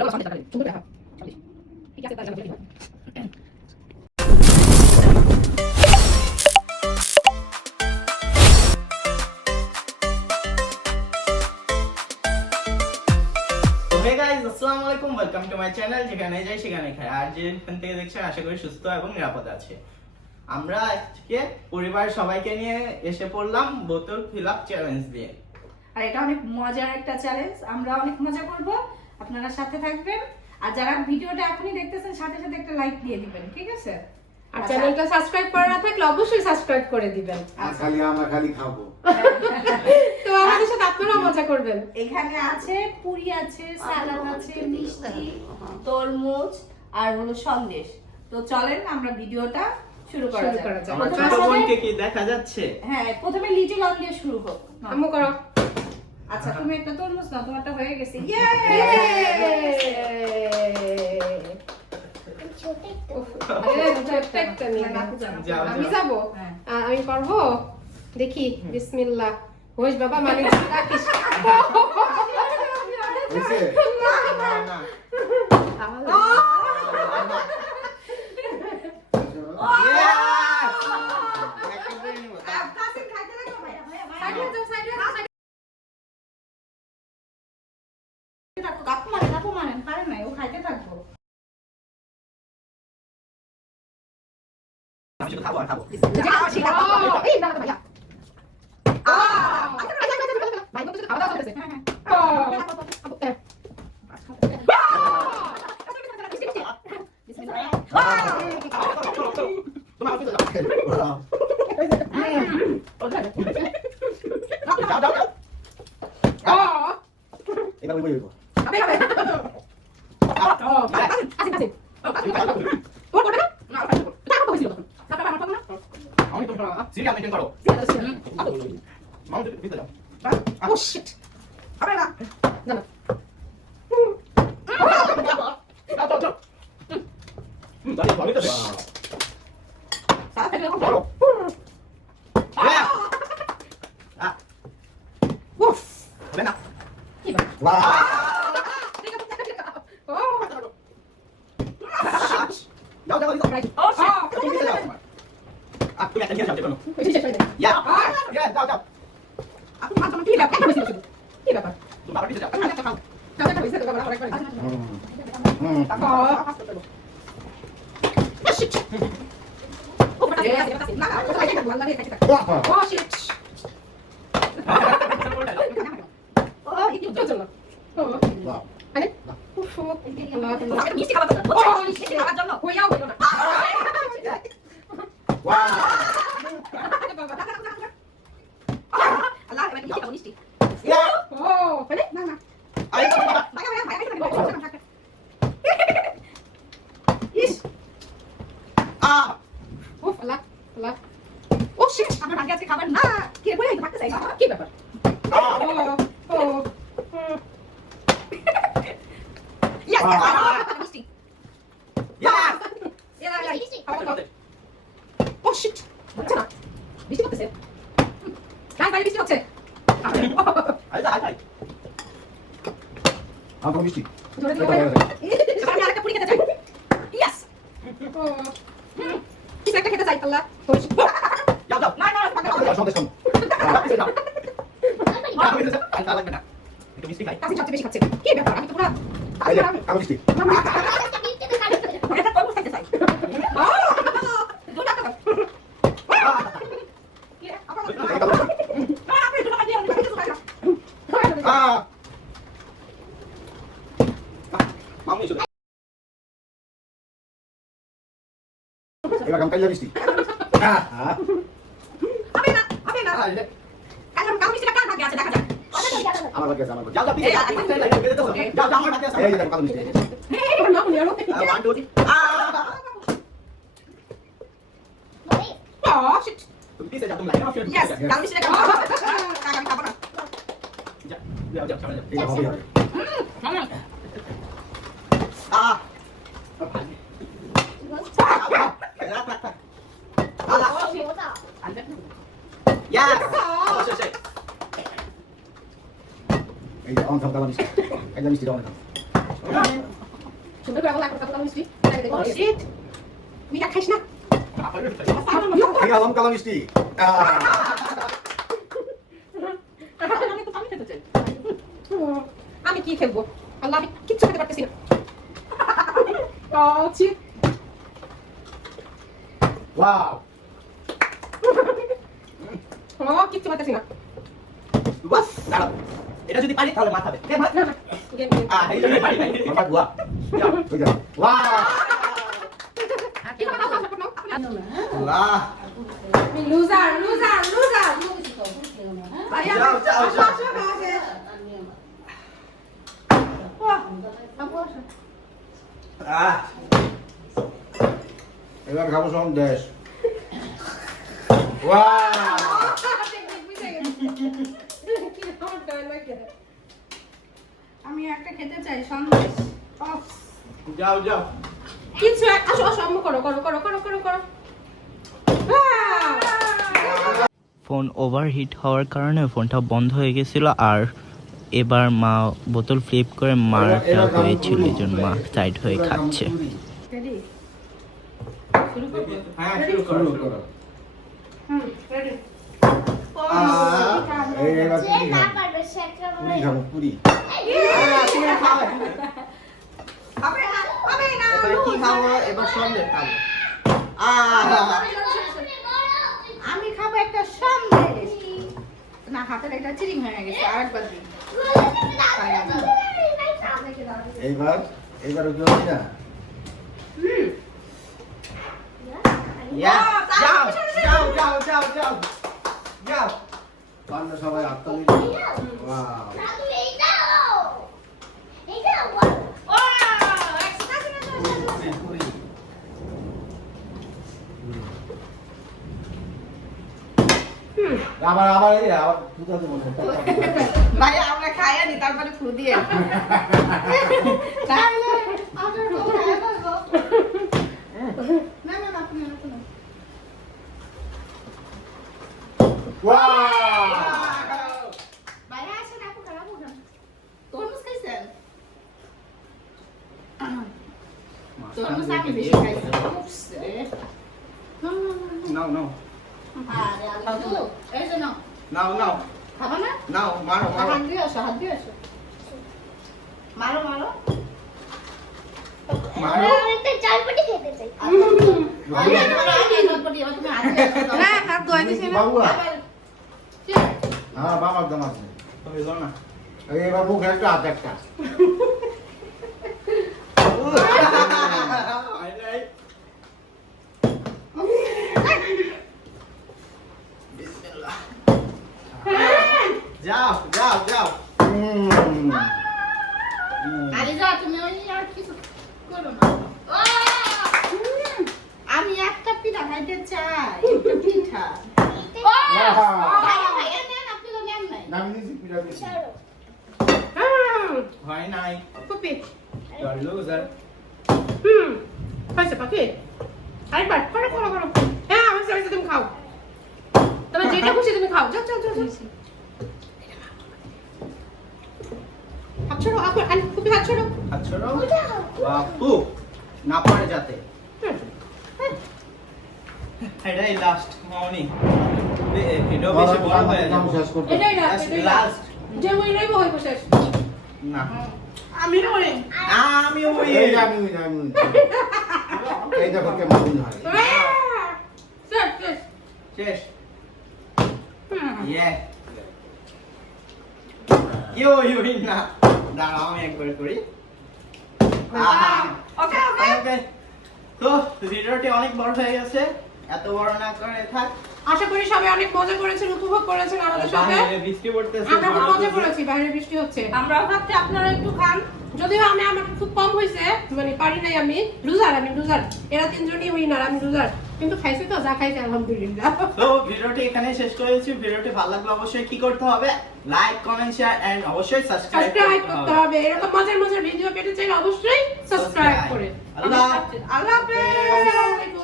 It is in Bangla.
হে গাইস, আসসালামু আলাইকুম, ওয়েলকাম টু মাই চ্যানেল যেখানে যাই সেখানে খাই। আর যেখান থেকে দেখছেন আশা করি সুস্থ এবং নিরাপদ আছে। আমরা আজকে পরিবারের সবাইকে নিয়ে এসে পড়লাম বোতল ফিল আপ চ্যালেঞ্জ দিয়ে। আর এটা অনেক মজার একটা চ্যালেঞ্জ, আমরা অনেক মজা করব, আপনারা সাথে থাকবেন। আর যারা ভিডিওটা এখনই দেখতেছেন সাথে সাথে একটা লাইক দিয়ে দিবেন, ঠিক আছে? আর চ্যানেলটা সাবস্ক্রাইব করা না থাকলে অবশ্যই সাবস্ক্রাইব করে দিবেন। আমরা খালি খাবো, তো আমাদের সাথে আপনারাও মজা করবেন। এখানে আছে পুরি, আছে সালাদ, আছে মিষ্টি, তরমুজ আর হলো সন্দেশ। তো চলেন আমরা ভিডিওটা শুরু করা যাক। আমার ছোট বোনকে কি দেখা যাচ্ছে? হ্যাঁ, প্রথমে লিটল অন দিয়ে শুরু হোক। আম্মু করো। আচ্ছা, তুমি একটা তরমুজ নাও, তোমারটা হয়ে গেছে। ইয়ে! আমি যাবো, আমি পারবো, দেখি। বিসমিল্লাহ। হোস বাবা, মানে রাখিস। কাপু মানেন পারেন নাই, ও খাইতে থাকবো। আমি শুধু খাবো আর খাবো। এবার ওই বইব সিরিয়াল মেইনটেইন করো। মাউন্ট ভিতরে যাও। Oh shit! আরে না। না না। দাঁড়িয়ে ভালোই তো। বলো। উফ! হবে না। কি ব্যাপার? বাহ যাও যাও যাও। Oh shit! তুমি ভিতরে যাও। তুমি একটা নিয়ে যাও দেখো। ওই যে শেষ করে দে। ইয়া। ইয়া যাও যাও। আপনি মাত্র কি ব্যাপার? কি হয়েছিল শুধু? কি ব্যাপার? তুমি বাবার ভিতরে যাও। যাও যাও হইছে তো বাবা আরেকবার। Oh shit! Oh, না, ভালো লাগে খাইতে থাক। Oh shit! Oh, এই কি হচ্ছে না? Oh. আরে উফ, আল্লাহ আল্লাহ। মিষ্টি খাবার জন্য। Oh, মিষ্টি খাবার জন্য। হইয়াও হইলো না। ওয়াও আল্লাহ, এবার মিষ্টি খাবো, মিষ্টি। ইয়া। Oh, হলে? না না। আরে বাবা। ইস! উফ, আল্লাহ আল্লাহ। Oh shit! আমার ভাগ্যে আজকে খাবার না, কে বলে ভাগতে চাই? কি ব্যাপার? Oh, oh. Yes, মিষ্টি। ইয়া। এরা এরা খাওয়া দাও। Oh shit! হচ্ছে না। বৃষ্টি হচ্ছে। গায়ে গায়ে বৃষ্টি হচ্ছে। আরে যা ভাই। আমার মিষ্টি জোরে জোরে। এবার আমি আরেকটা পুরি খেতে চাই। Yes! কিছু একটা খেতে চাই, আল্লাহ। যাও যাও। না না, সন্দেশ খাবো যাও। আর লাগবে না। একটু মিষ্টি খাই। কাছে সবচেয়ে বেশি খাচ্ছে। কি ব্যাপার? আমি তো পুরো আমার মিষ্টি এটা তরমুজ খাইতে চাই। মামনি শুধু। এবার কাম কাইলা মিষ্টি হবে না, হবে না। আরে কাল মিষ্টিটা কার ভাগ্যে আছে দেখা যাক। আমার বাকি আছে আমার বাকি যাও যাও পিছে যাও। যাও যাও আমার কাছে আসো। এই যে কালো মিষ্টি না মনে আরো। 1 2 3 Oh shit! তুমি পিছে যাও তুমি লাইন অফ Yes, কাল মিষ্টিটা খাবো। আমি খাবো না। যাও যাও সামনে যাও। এই হবে হবে Yes. এই যে অন থাম কালো মিষ্টি কাইলা মিষ্টি দাও না সুন্দর করে আবার কালো মিষ্টি ও শিট মিঠা খাইস না এই আলম কালো মিষ্টি আমি কি খেলবো আল্লাহ আমি কিচ্ছু খেতে পারতেছি না ও শিট ওয়াও ও কিচ্ছু পারতেছি না বাস দাঁড়াও এটা যদি পারি তাহলে মাথা দে না না এই জন্য পারি নাই মাথা গুয়া ওই যা ওয়াও আল্লাহ লুজার লুজার লুজার যাও যাও যাও এবার খাবো সন্দেশ ওয়াও আমি একটা খেতে চাই সন্দেশ যাও যাও কিছু আসো আসো আম্মু করো করো করো করো করো করো ফোন ওভারহিট হওয়ার কারণে ফোনটা বন্ধ হয়ে গেছিল আর এবার মা বোতল ফ্লিপ করে মারটা হয়েছিল এই জন্য মা সাইড হয়ে খাচ্ছে রেডি হ্যাঁ শুরু করো শুরু করো হুম রেডি এই এবার যে পুরি না খাবো পারবে সে একটা পুরি খাবো পুরি আবে আবে না এবার কি খাবো এবার সন্দেশ খাবো আমি খাবো একটা সন্দেশ না হাতের একটা চিরিং হয়ে গেছে আরেকবার দিই এইবার এইবার কি হবে না যাও যাও যাও যাও যাও যাও পান্ডা সবাই আত্মা ওয়াও পুরি আবার আবার এই আবার পুজো দেবো ভাই আমরা খাইয়া নি তারপরে ফু দিয়ে না না না তুমি না ওয়াও বাইরে আসে না আপু খারাপ না তরমুজ খাইছেন তরমুজ আমি বেশি খাইছি উপস রে নাও নাও আরে আল্লাহ এই যে নাও নাও নাও খাবা না নাও মারো মারো হাত দিয়ে আসো মারো মারো মারো চারপাটি খেতে চাই না হাত ধোয়া দিছি না বাবু আবার হ্যাঁ বাবার দাম আছে তুমি দাও না এইবার মুখ একটা হাত একটা যাও যাও যাও আরে যা তুমি ওই আর কিছু করো না আমি একটা পিঠা খাইতে চাই একটা পিঠা ভাইয়া নেন আপনি তো নেন নাই নাম দিছি পিঠা দিছি হয় নাই কপি ইউ লুজার হয়েছে পাখি আরেকবার করো করো করো হ্যাঁ আমার সাথে তুমি খাও তবে যেটা খুশি তুমি খাও যাও যাও যাও হাত ছড়ো আপু কপি হাত ছড়ো আচ্ছা বাপু না পারে যাতে এটাই লাস্ট মর্নিং ভিডিও বেশি বড় হয়ে নাম যাবে শেষ করতে এটাই লাস্ট এটাই লাস্ট লাস্ট যে ওই রইব হইব শেষ না আমি নই আমি ওই এই যে আমি এই দেখো কেমন দিন হয় শেষ শেষ শেষ হুম ইয়ে ইউ ইউ না দাঁড়াও আমি একবার করি ওকে ওকে ওকে তো ভিডিওটি অনেক বড় হয়ে গেছে এত বড় না করে থাক আশা করি সবাই অনেক মজা করেছেন উপভোগ করেছেন আমাদের সাথে বাইরে বৃষ্টি পড়তেছে আমরা খুব মজা করেছি বাইরে বৃষ্টি হচ্ছে আমরাও ভাবছি আপনারা একটু খান যদিও আমার খুব কম হয়েছে মানে পারি নাই আমি লুজার এরা তিনজনই উইনার আমি লুজার কিন্তু খাইছি তো যা খাইছি আলহামদুলিল্লাহ তো ভিডিওটি এখানে শেষ করেছি ভিডিওটি ভালো লাগলে অবশ্যই কি করতে হবে লাইক কমেন্ট শেয়ার এন্ড অবশ্যই সাবস্ক্রাইব সাবস্ক্রাইব করতে হবে এরকম মজার ভিডিও পেতে চাইলে অবশ্যই সাবস্ক্রাইব করে আল্লাহ আল্লাহ হাফেজ আসসালামু আলাইকুম